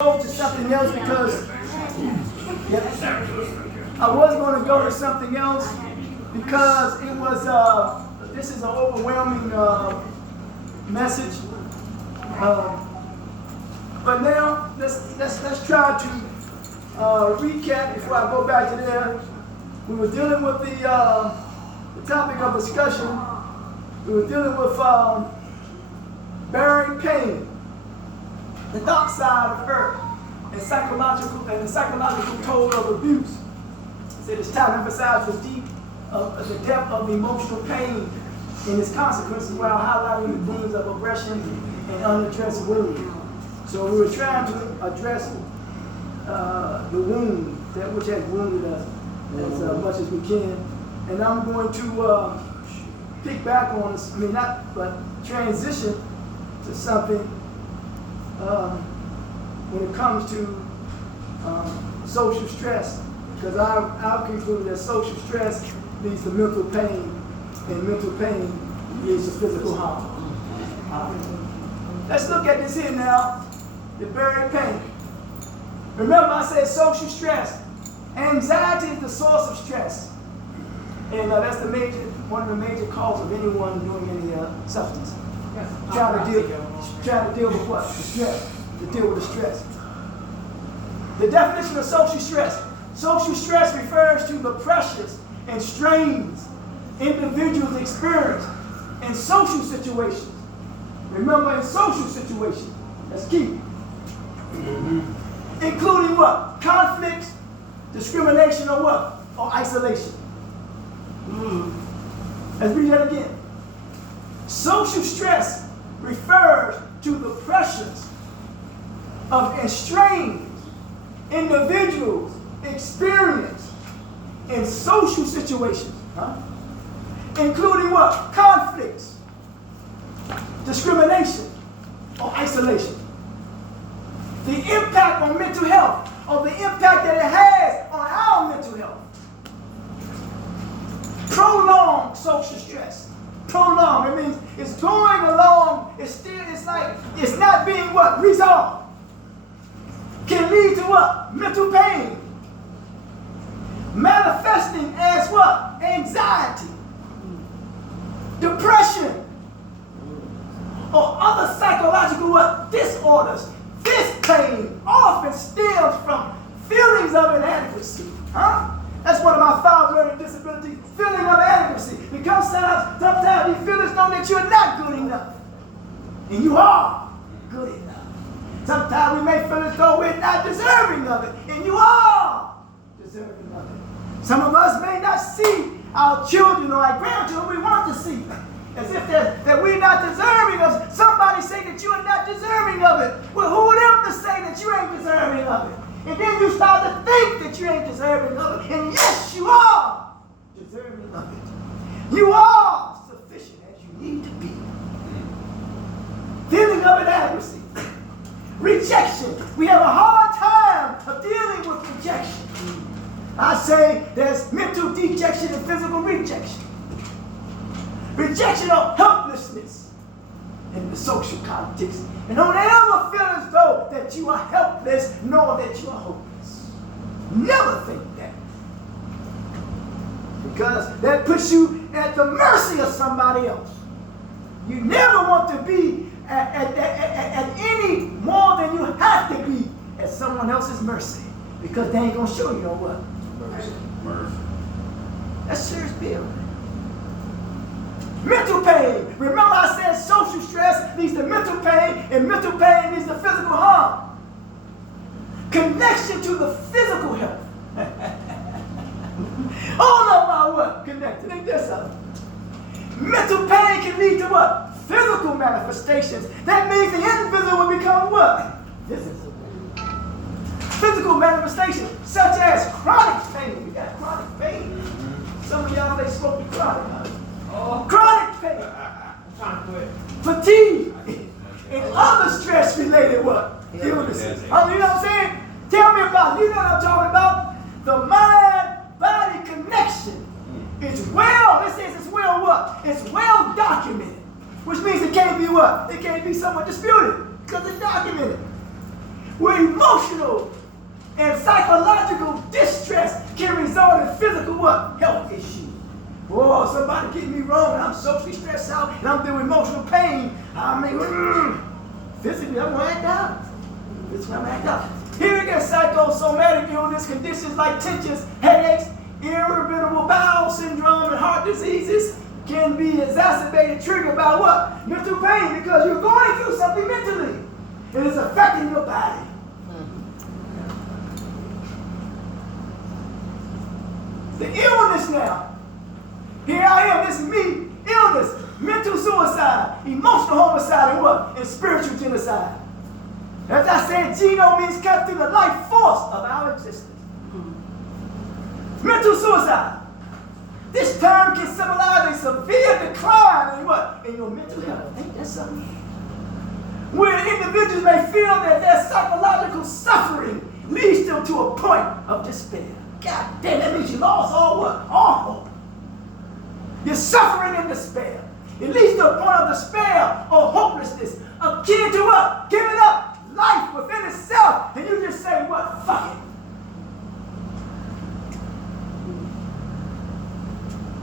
go to something else because I was going to go to something else because it was this is an overwhelming message. But now let's try to recap before I go back to there. We were dealing with the topic of discussion. We were dealing with bearing pain, the dark side of hurt, and the psychological toll of abuse. I said it's time to emphasize the depth of emotional pain and its consequences while highlighting the themes of aggression and unaddressed wounds. So we were trying to address the wound, that which has wounded us as much as we can. And I'm going to pick back on this, transition to something when it comes to social stress, because I've concluded that social stress leads to mental pain, and mental pain leads to physical harm. Let's look at this here now, the buried pain. Remember I said social stress. Anxiety is the source of stress. And that's one of the major causes of anyone doing any substance. Trying to deal with what? The stress. To deal with the stress. The definition of social stress. Social stress refers to the pressures and strains individuals experience in social situations. Remember, in social situations, that's key. Including what? Conflicts, discrimination, or what? Or isolation. Let's read that again. Social stress refers to the pressures of strains individuals experience in social situations, including what? Conflicts, discrimination, or isolation. The impact on mental health, or the impact that it has on our mental health. Prolonged social stress. Prolonged, it means it's going along, it's not being what? Resolved. Can lead to what? Mental pain. Manifesting as what? Anxiety, depression, or other psychological what? Disorders. This pain often stems from feelings of inadequacy. That's one of my 5 learning disabilities, feeling of inadequacy. Because sometimes you feel as though that you're not good enough. And you are good enough. Sometimes we may feel as though we're not deserving of it. And you are deserving of it. Some of us may not see our children or our grandchildren we want to see. As if that we're not deserving of it. Somebody say that you are not deserving of it. Well, who would ever say that you ain't deserving of it? And then you start to think that you ain't deserving of it. And yes, you are deserving of it. You are sufficient as you need to be. Feeling of inadequacy. Rejection. We have a hard time of dealing with rejection. I say there's mental dejection and physical rejection. Rejection of helplessness in the social context. And don't ever feel as though that you are helpless nor that you are hopeless. Never think that. Because that puts you at the mercy of somebody else. You never want to be at any more than you have to be at someone else's mercy. Because they ain't going to show you what? Mercy. That's serious deal. Mental pain. Remember I said social stress leads to mental pain, and mental pain leads to physical harm. Connection to the physical health. All of our what? Connected. Ain't that something? Mental pain can lead to what? Physical manifestations. That means the individual will become what? Physical manifestations, such as chronic pain. We got chronic pain. Some of y'all, they smoke the chronic. Chronic pain, fatigue, and other stress-related what? Illnesses. You know what I'm saying? Tell me about it. You know what I'm talking about? The mind-body connection is it says it's well what? It's well documented. Which means it can't be what? It can't be somewhat disputed because it's documented. where emotional and psychological distress can result in physical what? Health issues. Oh, somebody get me wrong, and I'm socially stressed out, and I'm dealing with emotional pain. I mean, physically, I'm going to act out. Physically, I'm going to act out. Here again, psychosomatic illness conditions like tensions, headaches, irritable bowel syndrome, and heart diseases can be exacerbated, triggered by what? Mental pain, because you're going through something mentally. It is affecting your body. The illness now. Here I am, this is me. Illness, mental suicide, emotional homicide, and what? And spiritual genocide. As I said, Geno means cut through the life force of our existence. Mental suicide. This term can symbolize a severe decline in what? In your mental health. Ain't that something? Where individuals may feel that their psychological suffering leads them to a point of despair. God damn, that means you lost all what? All hope. You're suffering in despair. It leads to a point of despair or hopelessness, akin to what? Giving up life within itself. And you just say, what? Fuck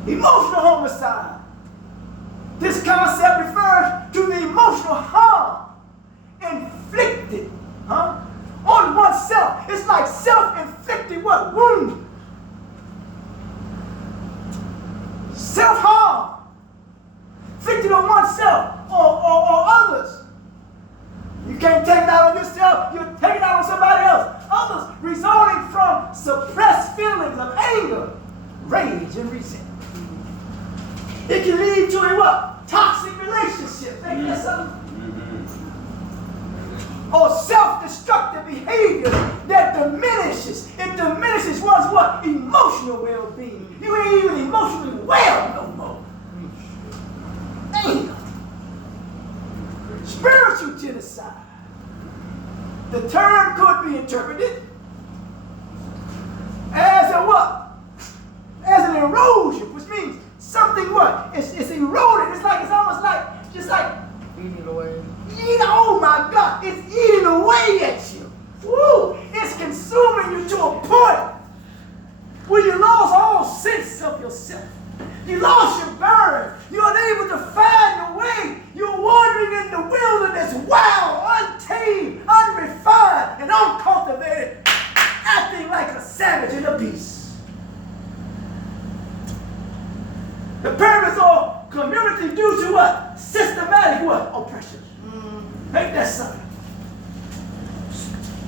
it. Emotional homicide. This concept refers to the emotional harm inflicted on oneself. It's like self-inflicted what? Wound. Self-harm inflicted on oneself or others. You can't take it out on yourself, you take it out on somebody else. Others, resulting from suppressed feelings of anger, rage, and resentment. It can lead to a what? Toxic relationship. Ain't that something? Or self-destructive behavior that diminishes. It diminishes one's what? Emotional well-being. You ain't even emotionally well no more. Damn. Spiritual genocide. The term could be interpreted as a what? As an erosion, which means something what? It's eroded. It's almost like, just like eating away. Oh my God, it's eating away at you. Woo! It's consuming you to a point where you lost all sense of yourself. You lost your bearing. You're unable to find your way. You're wandering in the wilderness, wild, untamed, unrefined, and uncultivated, acting like a savage and a beast. The purpose of community due to what? Systematic what? Oppression. Ain't that something?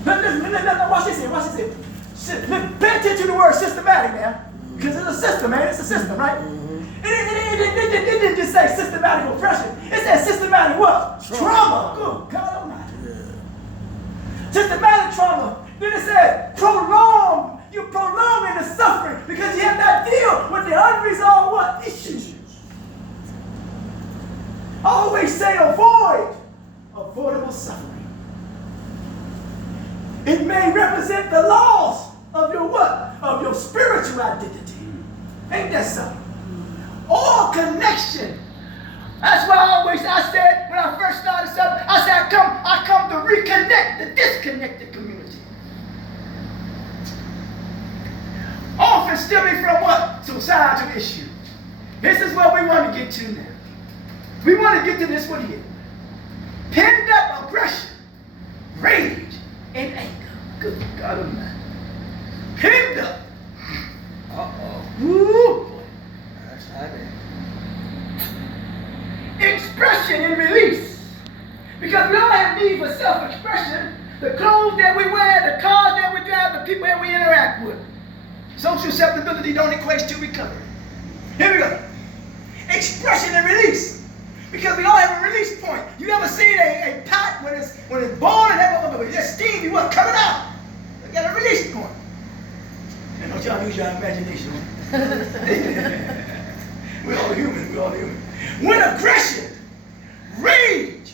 Watch this here, watch this here. Pay attention to the word systematic now. Because it's a system, man. It's a system, right? It didn't just say systematic oppression. It said systematic what? Trauma. Good God Almighty. Systematic trauma. Then it said prolonged. You're prolonging the suffering because you have not dealt with the unresolved what? Issues. I always say avoid avoidable suffering. It may represent the loss of your what? Of your spiritual identity. Ain't that something? All connection. That's why I said when I first started something, I said I come to reconnect the disconnected community. Often stemming from what? Societal issues. This is what we want to get to now. We want to get to this one here. Pent up aggression, rage, and anger. Good God Almighty. Pent up. Woo, boy. That's happening. Expression and release. Because we all have need for self-expression. The clothes that we wear, the cars that we drive, the people that we interact with. Social acceptability don't equate to recovery. Here we go. Expression and release. Because we all have a release point. You ever seen a pot when it's boiling, that steam, you want coming out? You got a release point. And don't y'all use your imagination. We're all human, we're all human. When aggression, rage,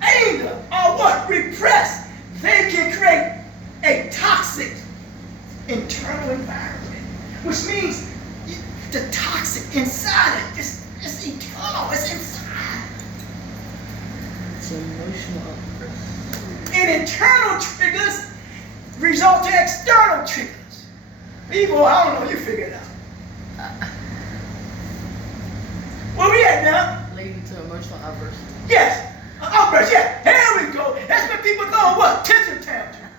anger are what? Repressed, they can create a toxic internal environment. Which means the toxic inside it, it's internal, it's inside. It's emotional upgrade. and internal triggers result to external triggers. People, I don't know, you figure it out. Where we at now? Leading to emotional outbursts. Yes, outburst, yeah. Here we go. That's when people go what? Tension tantrum.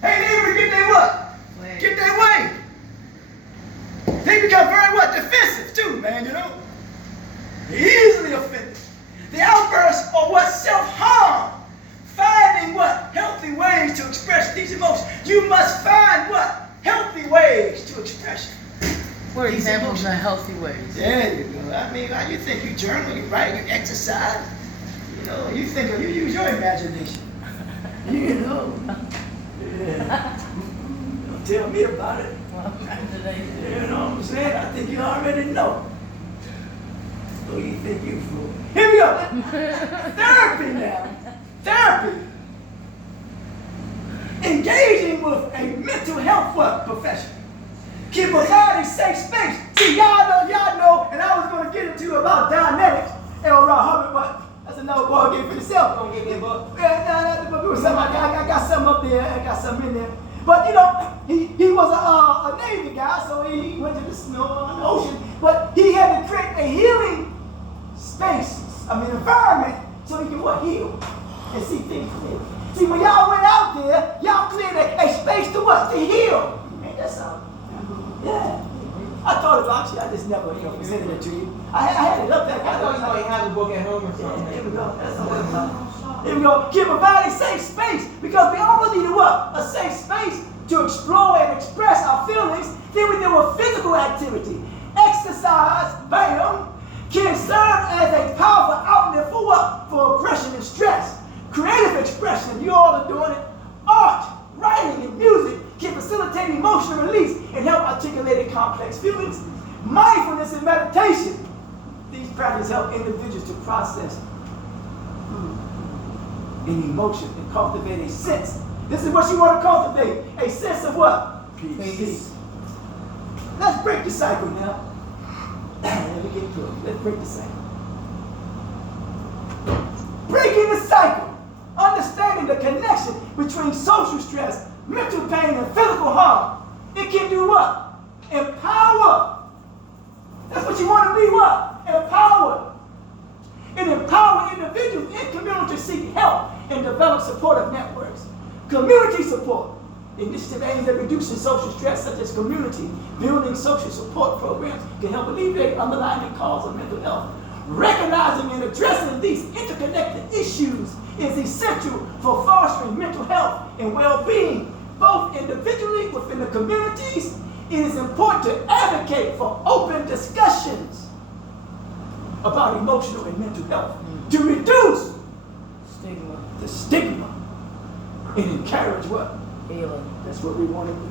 Hey, they ever get their what? Way. Get their way. They become very what? Defensive too, man, you know? Easily offended. The outbursts are what? Self-harm. Finding what? Healthy ways to express these emotions. You must find what? Healthy ways to express it. What are These examples of emotions. healthy ways? There you go. I mean, how you think? You journal, you write, you exercise. You know, you think, you use your imagination. You know. Yeah. Don't tell me about it. You know what I'm saying? I think you already know. Who you think you fool? Here we go. Therapy now. Therapy. Engaging with a mental health what? Professional. Keep providing safe space. See, y'all know, and I was going to get into about dynamics. L. Ron Hubbard, but that's another ball game for yourself. Don't get me, but I got something up there. I got something in there. But you know, he was a Navy guy, so he went to the snow on the ocean. But he had to create a healing space, environment, so he can what? Heal and see things clearly. See, when y'all went out there, y'all cleared a space to what? To heal. Ain't that something? Yeah. I thought about you. I just never presented it to you. I had it up there. I thought you might have a book at home or something. Here we go. That's all about. Here we go. Keep providing safe space because we all need what? A safe space to explore and express our feelings. Then we do a physical activity. Exercise, bam, can serve as a powerful outlet for what? For aggression and stress. Creative expression. You all are doing it. Art, writing, and music can facilitate emotional release and help articulate complex feelings. Mindfulness and meditation. These practices help individuals to process an emotion and cultivate a sense. This is what you want to cultivate. A sense of what? Peace. Let's break the cycle now. Let me get through it. Let's break the cycle. Breaking the cycle. Understanding the connection between social stress, mental pain, and physical harm. It can do what? Empower. That's what you want to be what? Empowered. It empowers individuals in community to seek help and develop supportive networks. Community support. Initiative aims at reducing social stress such as community, building social support programs can help alleviate underlying causes of mental health. Recognizing and addressing these interconnected issues is essential for fostering mental health and well-being, both individually within the communities. It is important to advocate for open discussions about emotional and mental health to reduce the stigma and encourage what? Healing. That's what we want to do.